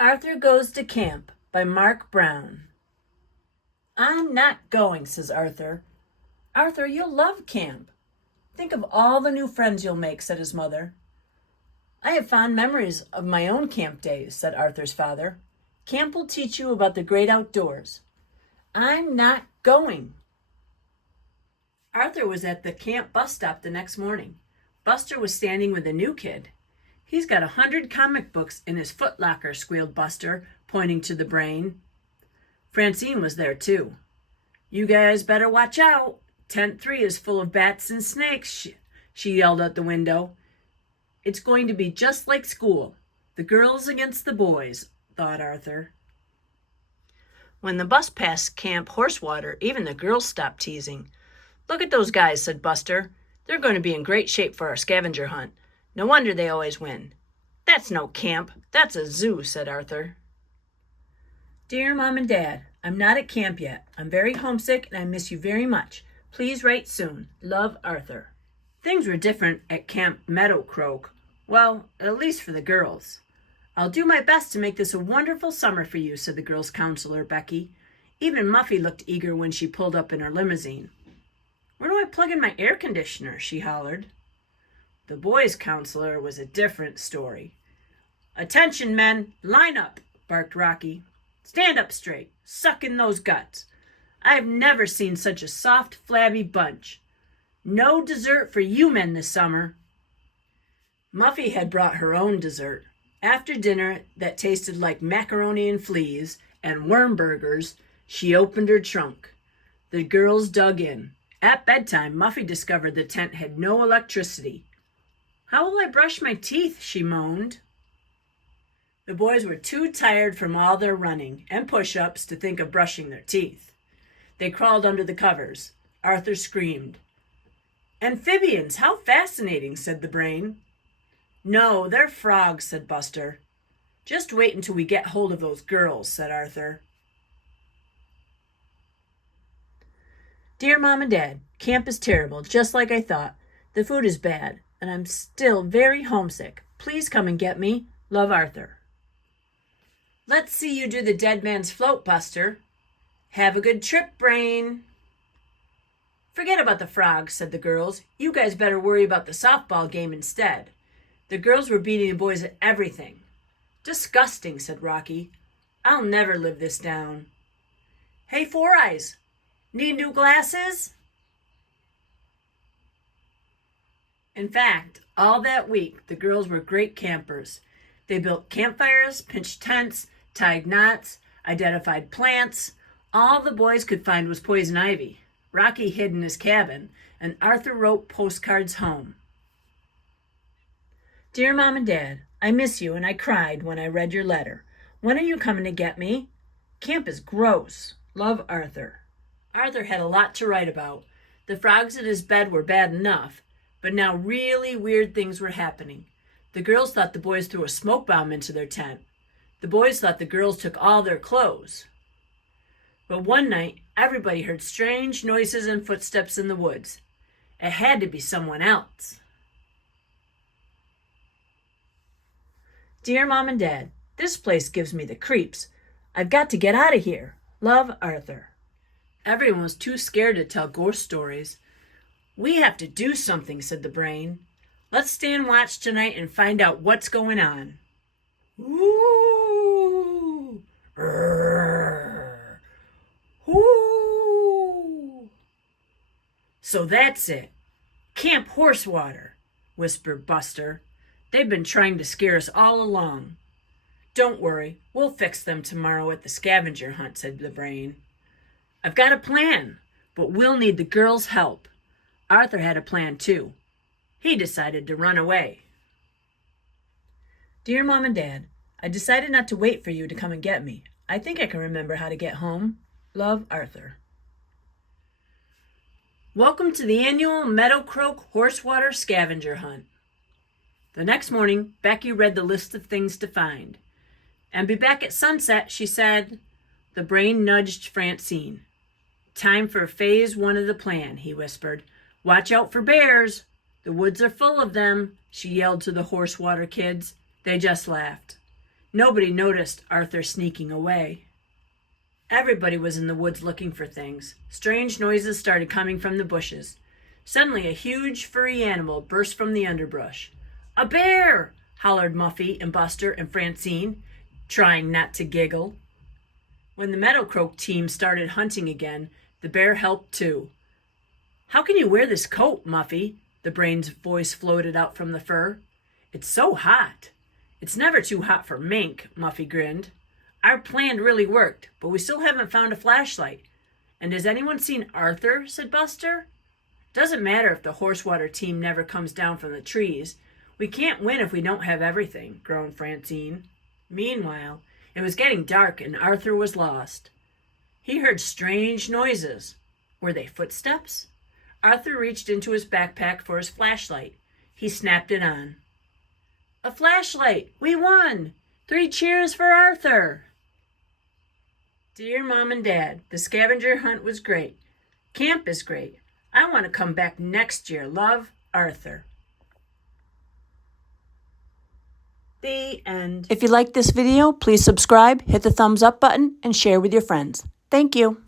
Arthur Goes to Camp by Marc Brown. I'm not going, says Arthur. Arthur, you'll love camp. Think of all the new friends you'll make, said his mother. I have fond memories of my own camp days, said Arthur's father. Camp will teach you about the great outdoors. I'm not going. Arthur was at the camp bus stop the next morning. Buster was standing with a new kid. He's got 100 comic books in his footlocker, squealed Buster, pointing to the brain. Francine was there, too. You guys better watch out. Tent 3 is full of bats and snakes, she yelled out the window. It's going to be just like school. The girls against the boys, thought Arthur. When the bus passed Camp Horsewater, even the girls stopped teasing. Look at those guys, said Buster. They're going to be in great shape for our scavenger hunt. No wonder they always win. That's no camp. That's a zoo, said Arthur. Dear Mom and Dad, I'm not at camp yet. I'm very homesick and I miss you very much. Please write soon. Love, Arthur. Things were different at Camp Meadow Croak. Well, at least for the girls. I'll do my best to make this a wonderful summer for you, said the girls' counselor, Becky. Even Muffy looked eager when she pulled up in her limousine. Where do I plug in my air conditioner? She hollered. The boys' counselor was a different story. Attention, men, line up, barked Rocky. Stand up straight, suck in those guts. I've never seen such a soft, flabby bunch. No dessert for you men this summer. Muffy had brought her own dessert. After dinner that tasted like macaroni and fleas and worm burgers, she opened her trunk. The girls dug in. At bedtime, Muffy discovered the tent had no electricity. How will I brush my teeth? She moaned. The boys were too tired from all their running and push-ups to think of brushing their teeth. They crawled under the covers. Arthur screamed. Amphibians, how fascinating, said the brain. No, they're frogs, said Buster. Just wait until we get hold of those girls, said Arthur. Dear Mom and Dad, camp is terrible, just like I thought. The food is bad, and I'm still very homesick. Please come and get me. Love, Arthur. Let's see you do the dead man's float, Buster. Have a good trip, Brain. Forget about the frogs, said the girls. You guys better worry about the softball game instead. The girls were beating the boys at everything. Disgusting, said Rocky. I'll never live this down. Hey, Four Eyes, need new glasses? In fact, all that week, the girls were great campers. They built campfires, pitched tents, tied knots, identified plants. All the boys could find was poison ivy. Rocky hid in his cabin, and Arthur wrote postcards home. Dear Mom and Dad, I miss you and I cried when I read your letter. When are you coming to get me? Camp is gross. Love, Arthur. Arthur had a lot to write about. The frogs in his bed were bad enough, but now really weird things were happening. The girls thought the boys threw a smoke bomb into their tent. The boys thought the girls took all their clothes. But one night, everybody heard strange noises and footsteps in the woods. It had to be someone else. Dear Mom and Dad, this place gives me the creeps. I've got to get out of here. Love, Arthur. Everyone was too scared to tell ghost stories. We have to do something, said the brain. Let's stand watch tonight and find out what's going on. Ooh. Ooh. So that's it. Camp Horsewater, whispered Buster. They've been trying to scare us all along. Don't worry, we'll fix them tomorrow at the scavenger hunt, said the brain. I've got a plan, but we'll need the girls' help. Arthur had a plan too. He decided to run away. Dear Mom and Dad, I decided not to wait for you to come and get me. I think I can remember how to get home. Love, Arthur. Welcome to the annual Meadow Croak Horsewater Scavenger Hunt. The next morning, Becky read the list of things to find. And be back at sunset, she said. The brain nudged Francine. Time for phase 1 of the plan, he whispered. Watch out for bears. The woods are full of them, she yelled to the Horsewater kids. They just laughed. Nobody noticed Arthur sneaking away. Everybody was in the woods looking for things. Strange noises started coming from the bushes. Suddenly, a huge, furry animal burst from the underbrush. "A bear!" hollered Muffy and Buster and Francine, trying not to giggle. When the Meadow Croak team started hunting again, the bear helped too. "How can you wear this coat, Muffy?" the Brain's voice floated out from the fur. "It's so hot." "It's never too hot for mink," Muffy grinned. "Our plan really worked, but we still haven't found a flashlight." "And has anyone seen Arthur?" said Buster. "Doesn't matter if the Horsewater team never comes down from the trees. We can't win if we don't have everything," groaned Francine. Meanwhile, it was getting dark and Arthur was lost. He heard strange noises. Were they footsteps? Arthur reached into his backpack for his flashlight. He snapped it on. "A flashlight! We won! 3 cheers for Arthur!" Dear Mom and Dad, the scavenger hunt was great. Camp is great. I want to come back next year. Love, Arthur. The end. If you liked this video, please subscribe, hit the thumbs up button, and share with your friends. Thank you.